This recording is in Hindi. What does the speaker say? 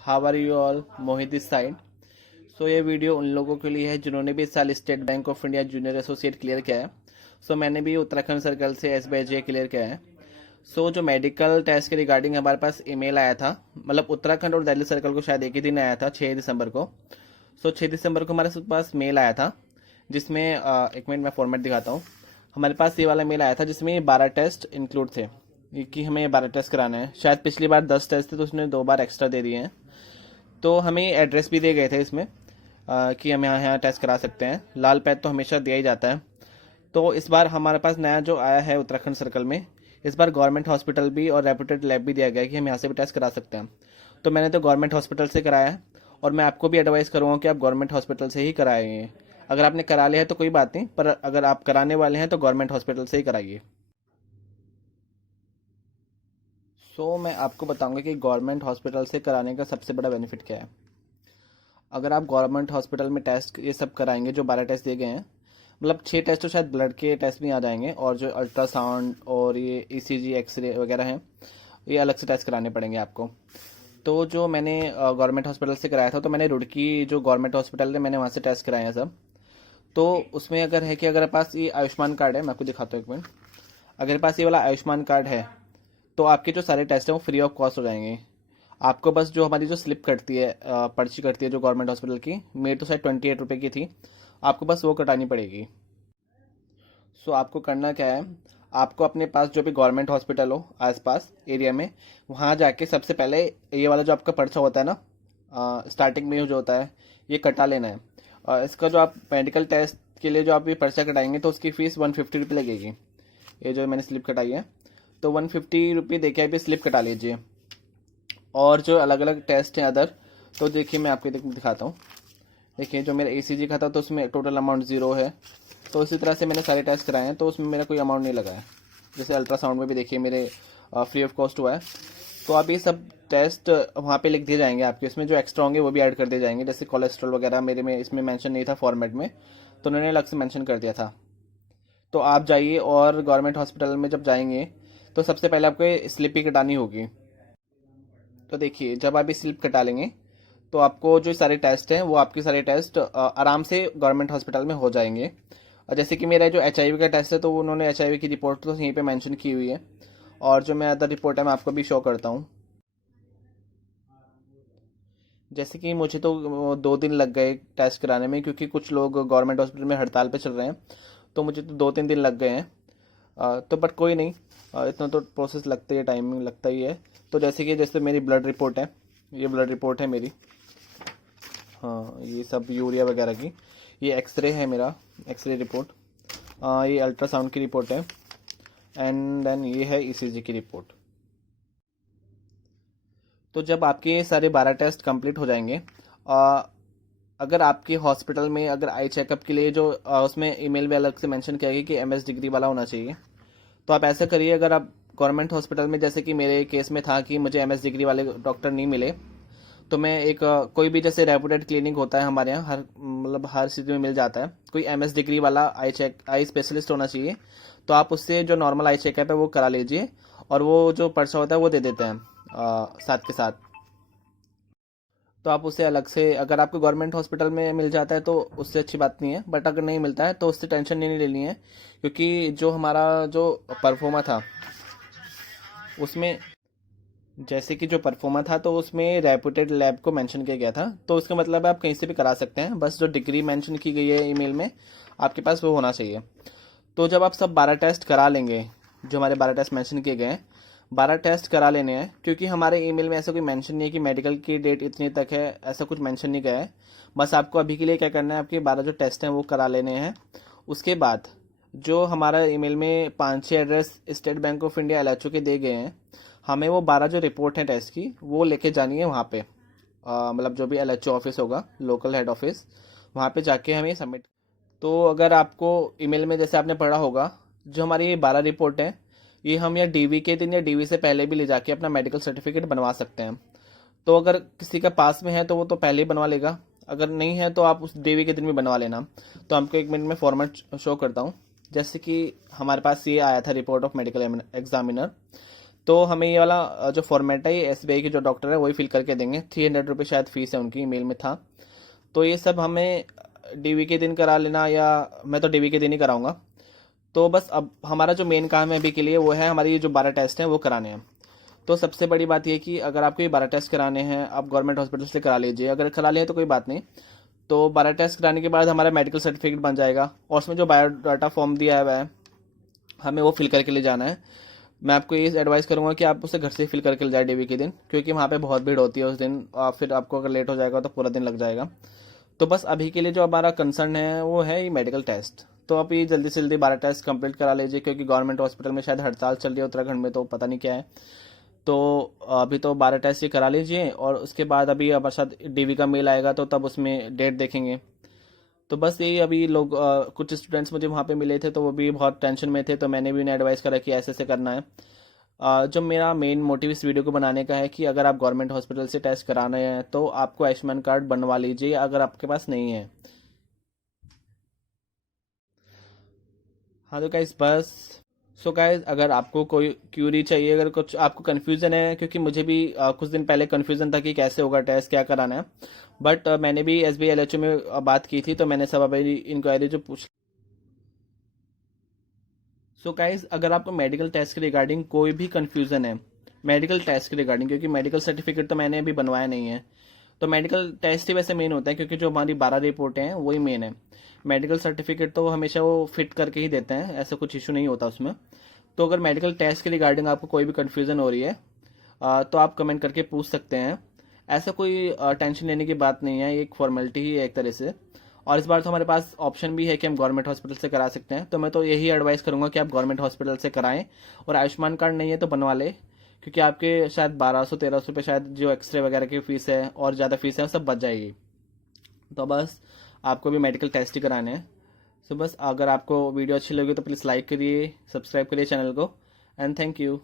How are you all, Mohit this side. So ये वीडियो उन लोगों के लिए है जिन्होंने भी इस साल state bank of India junior associate clear किया है। सो मैंने भी उत्तराखंड सर्कल से SBIJ क्लियर किया है। सो जो मेडिकल टेस्ट के रिगार्डिंग हमारे पास ईमेल आया था, मतलब उत्तराखंड और दिल्ली सर्कल को शायद एक ही दिन आया था, 6 दिसंबर को। 6 दिसंबर को हमारे पास मेल आया था जिसमें एक मिनट मैं फॉर्मेट दिखाता हूँ। हमारे पास ये वाला मेल आया था जिसमें 12 टेस्ट इंक्लूड थे, कि हमें 12 टेस्ट कराने हैं। शायद पिछली बार 10 टेस्ट थे तो उसने 2 बार एक्स्ट्रा दे दिए हैं। तो हमें एड्रेस भी दिए गए थे इसमें कि हम यहाँ टेस्ट करा सकते हैं। लाल पैड तो हमेशा दिया ही जाता है। तो इस बार हमारे पास नया जो आया है उत्तराखंड सर्कल में, इस बार गवर्नमेंट हॉस्पिटल भी और रेपुटेड लैब भी दिया गया है कि हम यहाँ से भी टेस्ट करा सकते हैं। तो मैंने तो गवर्नमेंट हॉस्पिटल से कराया है और मैं आपको भी एडवाइस करूँगा कि आप गवर्नमेंट हॉस्पिटल से ही कराएंगे। अगर आपने करा लिया है तो कोई बात नहीं, पर अगर आप कराने वाले हैं तो गवर्नमेंट हॉस्पिटल से ही कराइए। मैं आपको बताऊंगा कि गवर्नमेंट हॉस्पिटल से कराने का सबसे बड़ा बेनिफिट क्या है। अगर आप गवर्नमेंट हॉस्पिटल में टेस्ट ये सब कराएंगे, जो 12 टेस्ट दिए गए हैं, मतलब 6 टेस्ट तो शायद ब्लड के टेस्ट भी आ जाएंगे, और जो अल्ट्रासाउंड और ये ECG एक्सरे वगैरह हैं, ये अलग से टेस्ट कराने पड़ेंगे आपको। तो जो मैंने गवर्नमेंट हॉस्पिटल से कराया था, तो मैंने रुड़की जो गवर्नमेंट हॉस्पिटल है मैंने वहाँ से टेस्ट कराए हैं सब। तो उसमें अगर है कि अगर पास ये आयुष्मान कार्ड है, मैं आपको दिखाता हूँ एक मिनट। अगर पास ये वाला आयुष्मान कार्ड है तो आपके जो सारे टेस्ट हैं वो फ्री ऑफ कॉस्ट हो जाएंगे। आपको बस जो हमारी जो स्लिप कटती है, पर्ची कटती है जो गवर्नमेंट हॉस्पिटल की, मेरी तो शायद 28 रुपये की थी, आपको बस वो कटानी पड़ेगी। आपको करना क्या है, आपको अपने पास जो भी गवर्नमेंट हॉस्पिटल हो आसपास एरिया में, वहाँ जाके सबसे पहले ये वाला जो आपका पर्चा होता है ना, स्टार्टिंग में जो होता है, ये कटा लेना है। इसका जो आप मेडिकल टेस्ट के लिए जो आप ये पर्चा कटाएंगे तो उसकी फ़ीस 150 रुपये लगेगी। ये जो मैंने स्लिप कटाई है तो 150 रुपये देके आप ये स्लिप कटा लीजिए। और जो अलग अलग टेस्ट हैं अदर, तो देखिए मैं आपको दिखाता हूँ। देखिए जो मेरा ECG का था तो उसमें टोटल अमाउंट 0 है। तो इसी तरह से मैंने सारे टेस्ट कराए हैं तो उसमें मेरा कोई अमाउंट नहीं लगा है। जैसे अल्ट्रासाउंड में भी देखिए मेरे फ्री ऑफ कॉस्ट हुआ है। तो आप ये सब टेस्ट वहाँ पे लिख दिए जाएंगे आपके, इसमें जो एक्स्ट्रा होंगे वो भी ऐड कर दिए जाएंगे। जैसे कोलेस्ट्रॉल वगैरह मेरे में इसमें मेंशन नहीं था फॉर्मेट में, तो उन्होंने अलग से मेंशन कर दिया था। तो आप जाइए और गवर्नमेंट हॉस्पिटल में जब जाएंगे तो सबसे पहले आपको ये स्लिप ही कटानी होगी। तो देखिए जब आप ये स्लिप कटा लेंगे तो आपको जो सारे टेस्ट हैं वो आपके सारे टेस्ट आराम से गवर्नमेंट हॉस्पिटल में हो जाएंगे। और जैसे कि मेरा जो HIV का टेस्ट है तो उन्होंने HIV की रिपोर्ट तो यहीं पे मेंशन की हुई है, और जो मैं अदर रिपोर्ट है मैं आपको भी शो करता हूँ। जैसे कि मुझे तो 2 दिन लग गए टेस्ट कराने में, क्योंकि कुछ लोग गवर्नमेंट हॉस्पिटल में हड़ताल पे चल रहे हैं, तो मुझे तो 2-3 दिन लग गए हैं। तो बट कोई नहीं, इतना तो प्रोसेस लगता ही है, टाइमिंग लगता ही है। तो जैसे मेरी ब्लड रिपोर्ट है, ये ब्लड रिपोर्ट है मेरी। हाँ, ये सब यूरिया वगैरह की, ये एक्सरे है मेरा, एक्सरे रिपोर्ट। ये अल्ट्रासाउंड की रिपोर्ट है, एंड देन ये है ECG की रिपोर्ट। तो जब आपके ये सारे 12 टेस्ट कंप्लीट हो जाएंगे, अगर आपके हॉस्पिटल में अगर आई चेकअप के लिए जो उसमें ईमेल में अलग से मेंशन किया गया कि MS डिग्री वाला होना चाहिए, तो आप ऐसा करिए। अगर आप गवर्नमेंट हॉस्पिटल में, जैसे कि मेरे केस में था कि मुझे MS डिग्री वाले डॉक्टर नहीं मिले, तो मैं एक कोई भी जैसे रेपुटेड क्लिनिक होता है हमारे यहाँ, हर मतलब हर सिटी में मिल जाता है, कोई MS डिग्री वाला आई स्पेशलिस्ट होना चाहिए। तो आप उससे जो नॉर्मल आई चेकअप है वो करा लीजिए, और वो जो पर्चा होता है वो दे देते हैं साथ के साथ। तो आप उसे अलग से, अगर आपको गवर्नमेंट हॉस्पिटल में मिल जाता है तो उससे अच्छी बात नहीं है, बट अगर नहीं मिलता है तो उससे टेंशन नहीं लेनी है। क्योंकि जो हमारा जो परफॉर्मा था उसमें, जैसे कि जो परफॉर्मा था तो उसमें रेपुटेड लैब को मेंशन किया गया था, तो उसका मतलब है आप कहीं से भी करा सकते हैं, बस जो डिग्री मेंशन की गई है ईमेल में आपके पास वो होना चाहिए। तो जब आप सब 12 टेस्ट करा लेंगे, जो हमारे 12 टेस्ट मेंशन किए गए हैं, 12 टेस्ट करा लेने हैं, क्योंकि हमारे ईमेल में ऐसा कोई मेंशन नहीं है कि मेडिकल की डेट इतनी तक है, ऐसा कुछ मेंशन नहीं गया है। बस आपको अभी के लिए क्या करना है, आपके 12 जो टेस्ट हैं वो करा लेने हैं। उसके बाद जो हमारा ईमेल में 5-6 address state bank of India LHO के दिए गए हैं, हमें वो 12 जो रिपोर्ट है टेस्ट की वो लेके जानी है वहाँ पे। मतलब जो भी LHO ऑफिस होगा, लोकल हेड ऑफिस, वहाँ पे जाके हमें सबमिट। तो अगर आपको ईमेल में जैसे आपने पढ़ा होगा, जो हमारी ये 12 रिपोर्ट है, ये हम या DV के दिन या DV से पहले भी ले जाके अपना मेडिकल सर्टिफिकेट बनवा सकते हैं। तो अगर किसी का पास में है तो वो तो पहले ही बनवा लेगा, अगर नहीं है तो आप उस DV के दिन भी बनवा लेना। तो आपको 1 मिनट में फॉर्मेट शो करता हूँ। जैसे कि हमारे पास ये आया था रिपोर्ट ऑफ मेडिकल एग्जामिनर, तो हमें ये वाला जो फॉर्मेट है ये SBI के जो डॉक्टर है वही फिल करके देंगे। 300 रुपये शायद फीस है उनकी, ईमेल में था। तो ये सब हमें DV के दिन करा लेना, या मैं तो DV के दिन ही कराऊंगा। तो बस अब हमारा जो मेन काम है अभी के लिए वो है हमारी ये जो 12 टेस्ट हैं वो कराने हैं। तो सबसे बड़ी बात ये कि अगर आपको ये 12 टेस्ट कराने हैं आप गवर्नमेंट हॉस्पिटल से करा लीजिए। अगर करा लिए तो कोई बात नहीं। तो 12 टेस्ट कराने के बाद हमारा मेडिकल सर्टिफिकेट बन जाएगा, और उसमें जो बायोडाटा फॉर्म दिया हुआ है हमें वो फिल करके ले जाना है। मैं आपको ये एडवाइस करूंगा कि आप उसे घर से फिल करके ले जाए DV के दिन, क्योंकि वहाँ पे बहुत भीड़ होती है उस दिन। फिर आपको अगर लेट हो जाएगा तो पूरा दिन लग जाएगा। तो बस अभी के लिए जो हमारा कंसर्न है वो है ये मेडिकल टेस्ट। तो आप ये जल्दी से जल्दी 12 टेस्ट कंप्लीट करा लीजिए, क्योंकि गवर्नमेंट हॉस्पिटल में शायद हड़ताल चल रही है उत्तराखंड में, तो पता नहीं क्या है। तो अभी तो 12 टेस्ट ये करा लीजिए, और उसके बाद अभी हमारे साथ DV का मेल आएगा तो तब उसमें डेट देखेंगे। तो बस यही अभी लोग कुछ स्टूडेंट्स मुझे वहाँ पे मिले थे तो वो भी बहुत टेंशन में थे, तो मैंने भी उन्हें एडवाइस करा कि ऐसे ऐसे करना है। जो मेरा मेन मोटिव इस वीडियो को बनाने का है कि अगर आप गवर्नमेंट हॉस्पिटल से टेस्ट कराना है तो आपको आयुष्मान कार्ड बनवा लीजिए, अगर आपके पास नहीं है। हाँ तो गाइस बस। सो गाइस अगर आपको कोई क्यूरी चाहिए, अगर कुछ आपको कन्फ्यूज़न है, क्योंकि मुझे भी कुछ दिन पहले कन्फ्यूज़न था कि कैसे होगा टेस्ट, क्या कराना है। बट मैंने भी SBI LHO में बात की थी, तो मैंने सब अभी इंक्वायरी जो पूछ। सो गाइस अगर आपको मेडिकल टेस्ट के रिगार्डिंग कोई भी कन्फ्यूज़न है, मेडिकल टेस्ट के रिगार्डिंग, क्योंकि मेडिकल सर्टिफिकेट तो मैंने अभी बनवाया नहीं है। तो मेडिकल टेस्ट ही वैसे मेन होता है, क्योंकि जो हमारी 12 रिपोर्टें हैं वही मेन है। मेडिकल सर्टिफिकेट तो हमेशा वो फिट करके ही देते हैं, ऐसा कुछ इशू नहीं होता उसमें। तो अगर मेडिकल टेस्ट के रिगार्डिंग आपको कोई भी कन्फ्यूज़न हो रही है तो आप कमेंट करके पूछ सकते हैं। ऐसा कोई टेंशन लेने की बात नहीं है, ये एक फॉर्मेलिटी ही है एक तरह से। और इस बार तो हमारे पास ऑप्शन भी है कि हम गवर्नमेंट हॉस्पिटल से करा सकते हैं, तो मैं तो यही एडवाइस करूंगा कि आप गवर्नमेंट हॉस्पिटल से कराएं। और आयुष्मान कार्ड नहीं है तो बनवा ले, क्योंकि आपके शायद 1200-1300 रुपये शायद जो एक्सरे वगैरह की फ़ीस है और ज़्यादा फीस है वो सब बच जाएगी। तो बस आपको भी मेडिकल टेस्ट ही कराने हैं। सो बस अगर आपको वीडियो अच्छी लगी तो प्लीज़ लाइक करिए, सब्सक्राइब करिए चैनल को। And thank you.